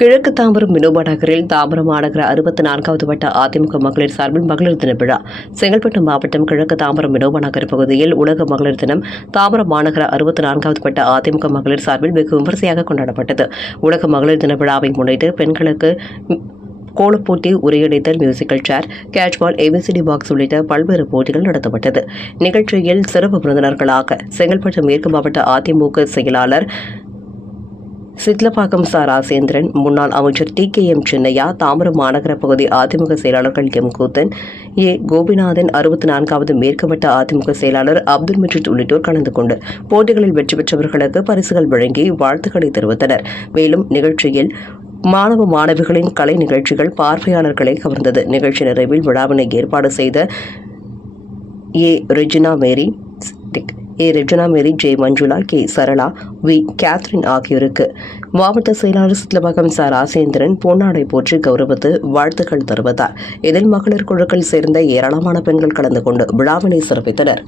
கிழக்கு தாம்பரம் வினோபா நகரில் தாம்பரம் மாநகர அறுபத்தி நான்காவது வட்ட அதிமுக மகளிர் சார்பில் மகளிர் தின விழா. செங்கல்பட்டு மாவட்டம் கிழக்கு தாம்பரம் வினோபா நகர் பகுதியில் உலக மகளிர் தினம் தாம்பரம் மாநகர அறுபத்தி நான்காவது வட்ட அதிமுக மகளிர் சார்பில் வெகு விமரிசையாக கொண்டாடப்பட்டது. உலக மகளிர் தின விழாவை முன்னிட்டு பெண்களுக்கு கோலப்போட்டி உரையடைத்தல் musical chair catch ball ABCD box உள்ளிட்ட பல்வேறு போட்டிகள் நடத்தப்பட்டது. நிகழ்ச்சியில் சிறப்பு விருந்தினர்களாக செங்கல்பட்டு மேற்கு மாவட்ட அதிமுக செயலாளர் சிட்லப்பாக்கம் சா ராசேந்திரன் முன்னாள் அமைச்சர் T K M Chinnaiya Tambaram மாநகர பகுதி அதிமுக செயலாளர்கள் எம். கூத்தன் ஏ. கோபிநாதன் அறுபத்தி நான்காவது மேற்கப்பட்ட அதிமுக செயலாளர் அப்துல் மஜீத் உள்ளிட்டோர் கலந்து கொண்டு போட்டிகளில் வெற்றி பெற்றவர்களுக்கு பரிசுகள் வழங்கி வாழ்த்துக்களை தெரிவித்தனர். மேலும் நிகழ்ச்சியில் மாணவ மாணவிகளின் கலை நிகழ்ச்சிகள் பார்வையாளர்களை கவர்ந்தது. நிகழ்ச்சி நிறைவில் விழாவினை ஏற்பாடு செய்த A. Regina Mary A Regina Mary J Manjula K Sarala V. Catherine ஆகியோருக்கு. மாவட்ட செயலாளர் சித்லபகம் ச. ராசேந்திரன் பொன்னாடை போற்றி கௌரவித்து வாழ்த்துக்கள் தெரிவித்தார். இதில் மகளிர் குழுக்கள் சேர்ந்த ஏராளமான பெண்கள் கலந்து கொண்டு விழாவினை சிறப்பித்தனர்.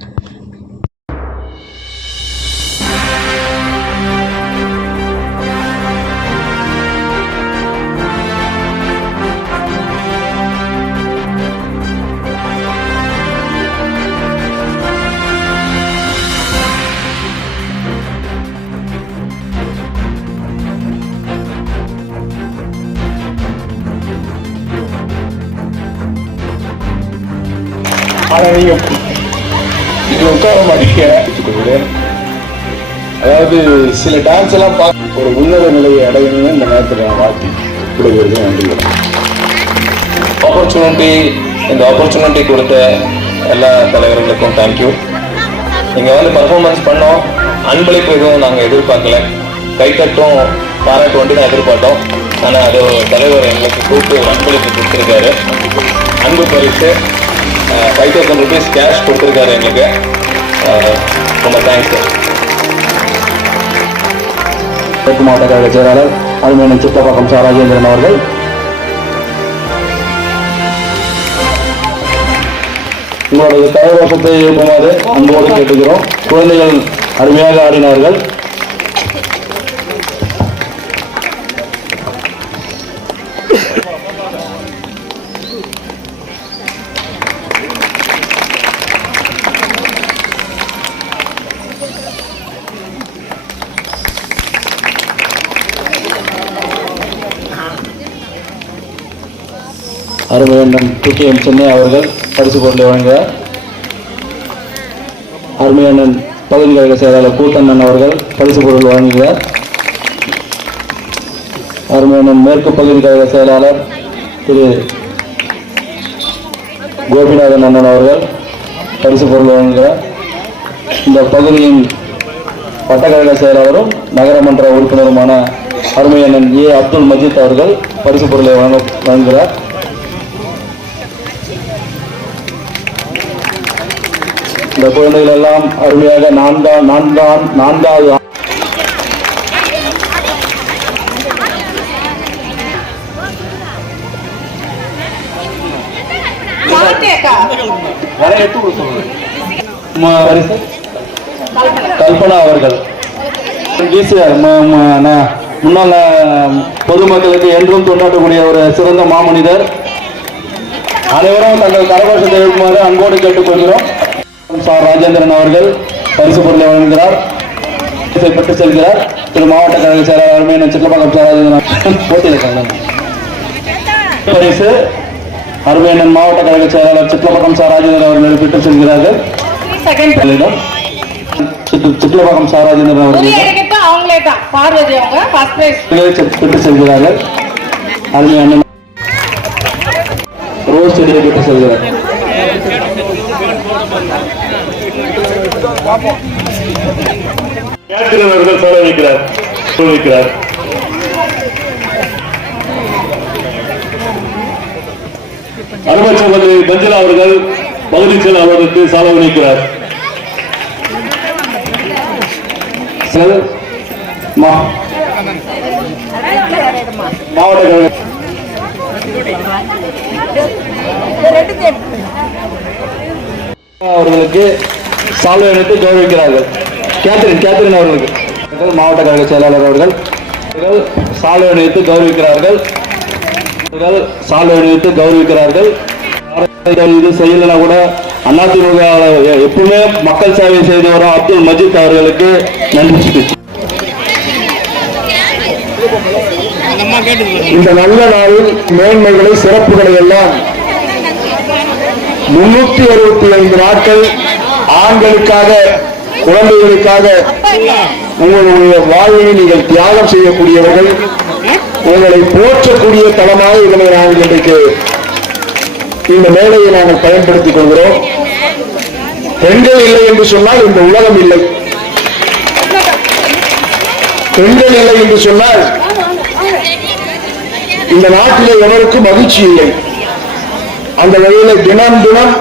ஆனால் நீங்கள் இது உட்கார மாட்டீங்க அதாவது சில டான்ஸ் எல்லாம் பார்க்க ஒரு உன்னத நிலையை அடையணும்னு இந்த நேரத்தில் நான் வாழ்த்தி கொடுக்கிறது நன்றி. ஆப்பர்ச்சுனிட்டி இந்த ஆப்பர்ச்சுனிட்டி கொடுத்த எல்லா தலைவர்களுக்கும் தேங்க்யூ நீங்கள் வந்து பர்ஃபார்மன்ஸ் பண்ணோம். அன்பளிப்பு எதுவும் நாங்கள் எதிர்பார்க்கல. கைத்தட்டும் பாராட்டு வண்டி தான் எதிர்பார்த்தோம். ஆனால் அது தலைவர் எங்களுக்கு கூப்பிட்டு ஒரு அன்பளிப்பு கொடுத்துருக்காரு. அன்பு பரிசு. ஃபைவ் தௌசண்ட் ருபீஸ் கேஷ் கொடுத்துருக்காரு எங்களுக்கு. ரொம்ப தேங்க்ஸ் சார் தெற்கு மாவட்ட கழக செயலாளர் அருமையான சித்தப்பாக்கம் சா ராஜேந்திரன் அவர்கள். உங்களுடைய கைவசத்தை இருக்குமாறு அன்போடு கேட்டுக்கிறோம். குழந்தைகள் அருமையாக ஆடினார்கள். அருமையண்ணன் டி எம். சென்னை அவர்கள் பரிசு பொருளை வழங்குகிறார். அருமையண்ணன் பகுதி கழக செயலாளர் கூட்டண்ணன் அவர்கள் பரிசு பொருள் வழங்குகிறார். அருமையண்ணன் மேற்கு பகுதி கழக செயலாளர் திரு கோபிநாதன் அண்ணன் அவர்கள் பரிசு பொருள் வழங்குகிறார். இந்த பகுதியின் வட்டக்கழக செயலாளரும் நகரமன்ற உறுப்பினருமான அருமையண்ணன் ஏ. அப்துல் மஜீத் அவர்கள் பரிசு பொருளை வழங்க வழங்குகிறார். இந்த குழந்தைகள் எல்லாம் அருமையாக நான்காம் நான்காம் நான்காவது? கல்பனா அவர்கள். முன்னாள் பொதுமக்களுக்கு என்றும் தொண்டாற்றக்கூடிய ஒரு சிறந்த மாமனிதர். அனைவரும் தங்கள் கரகோஷத்தை எழுப்புமாறு அன்போடு கேட்டுக்கொள்கிறோம். சார் ராஜேந்திரன் அவர்கள் பரிசு பொருளை வழங்குகிறார். பெற்று செல்கிறார். திரு மாவட்ட கழக செயலாளர் அருமையான சிற்றப்பாக்கம் சார் ராஜேந்திரன் பரிசு அருமையண்ணன் மாவட்ட கழக செயலாளர் சிற்றப்பாக்கம் சார் ராஜேந்திரன் அவர்கள் பெற்று செல்கிறார்கள். சிற்றப்பாக்கம் சார் ராஜேந்திரன் அவர்கள். பெற்று செல்கிறார்கள். அருமையான ரோஸ் செடியை பெற்று செல்கிறார். கேப்டன் அவர்கள் சொல்ல வைக்கிறார் சொல்ல வைக்கிறார் அருமச்சபதி மஞ்சள் அவர்கள் பகுதி செயலாளருக்கு சால வைக்கிறார் செல் மா- மாவட்ட கழக அவர்களுக்கு சால்வை அளித்து கௌரவிக்கிறார்கள். கேத்ரின் கேத்ரின் அவர்களுக்கு. மாவட்ட கழக செயலாளர் அவர்கள் அவர்கள் சாலை அணிவித்து கௌரவிக்கிறார்கள். அவர்கள் சாலை அணிவித்து கௌரவிக்கிறார்கள். இது செய்யலைன்னா கூட அதிமுக எப்பவுமே மக்கள் சேவை செய்து வரும் அப்துல் மஜீத் அவர்களுக்கு நன்றி இந்த நல்ல நாளில் மேன்மைகளை சிறப்புகளை எல்லாம் முன்னூத்தி அறுபத்தி ஐந்து நாட்கள் ஆண்களுக்காக குழந்தைகளுக்காக உங்களுடைய வாழ்வை நீங்கள் தியாகம் செய்யக்கூடியவர்கள் உங்களை போற்றக்கூடிய தளமாக இதனை நாங்கள் இன்றைக்கு இந்த மேடையை நாங்கள் பயன்படுத்திக் கொள்கிறோம். பெண்கள் இல்லை என்று சொன்னால் இந்த உலகம் இல்லை. பெண்கள் இல்லை என்று சொன்னால் இந்த நாட்டிலே எவருக்கும் மகிழ்ச்சி இல்லை. அந்த வகையில தினம் தினம்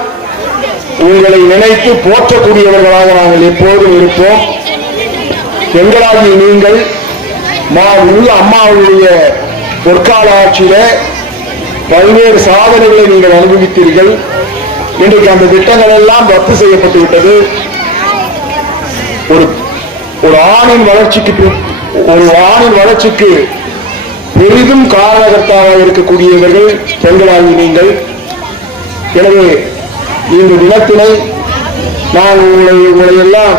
உங்களை நினைத்து போற்றக்கூடியவர்களாக நாங்கள் எப்போதும் இருப்போம். எங்களாகி நீங்கள் மா உள்ள அம்மாவுடைய பொற்கால ஆட்சியில பல்வேறு சாதனைகளை நீங்கள் அனுபவித்தீர்கள். இன்றைக்கு அந்த திட்டங்கள் எல்லாம் ரத்து செய்யப்பட்டு விட்டது. ஒரு ஒரு ஆணின் வளர்ச்சிக்கு ஒரு ஆணின் வளர்ச்சிக்கு பெரிதும் காரணகர்த்தாவாக இருக்கக்கூடியவர்கள் பெண்களாகி நீங்கள். எனவே இந்த தினத்தினை நான் உங்களை உங்களை எல்லாம்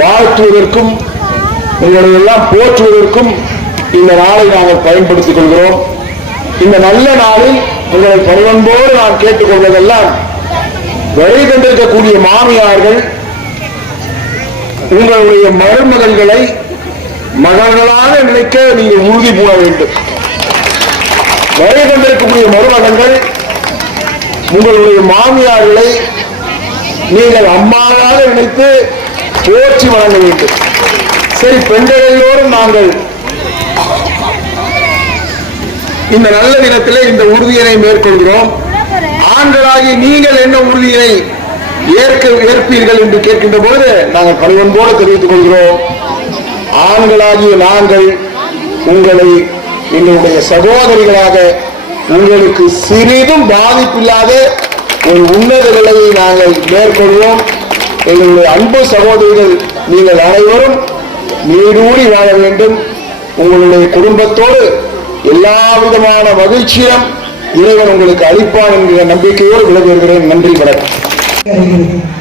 வாழ்த்துவதற்கும் உங்களை எல்லாம் போற்றுவதற்கும் இந்த நாளை நாங்கள் பயன்படுத்திக் கொள்கிறோம். இந்த நல்ல நாளில் உங்களை பணிவன்போடு நான் கேட்டுக்கொள்வதெல்லாம் வரை கொண்டிருக்கக்கூடிய மாமியார்கள் உங்களுடைய மருமகன்களை மகன்களாக நினைக்க நீங்கள் உறுதி பூண வேண்டும். வரை கொண்டிருக்கக்கூடிய மருமகன்கள் உங்களுடைய மாமியார்களை நீங்கள் அம்மாவாக நினைத்து போற்றி வழங்க வேண்டும். சரி பெண்கள் எல்லோரும் நாங்கள் இந்த நல்ல தினத்திலே இந்த உறுதியினை மேற்கொள்கிறோம். ஆண்களாகி நீங்கள் என்ன உறுதியினை ஏற்க ஏற்பீர்கள் என்று கேட்கின்ற போது நாங்கள் பணிவன்போடு தெரிவித்துக் கொள்கிறோம். ஆண்களாகிய நாங்கள் உங்களை எங்களுடைய சகோதரிகளாக உங்களுக்கு சிறிதும் பாதிப்பில்லாத ஒரு உன்னத நிலையை நாங்கள் மேற்கொள்வோம். எங்களுடைய அன்பு சகோதரிகள் நீங்கள் அனைவரும் நீடூடி வாழ வேண்டும். உங்களுடைய குடும்பத்தோடு எல்லா விதமான மகிழ்ச்சியும் இறைவன் உங்களுக்கு அளிப்பான் என்கிற நம்பிக்கையோடு விலகுகிறேன் நன்றி வணக்கம்.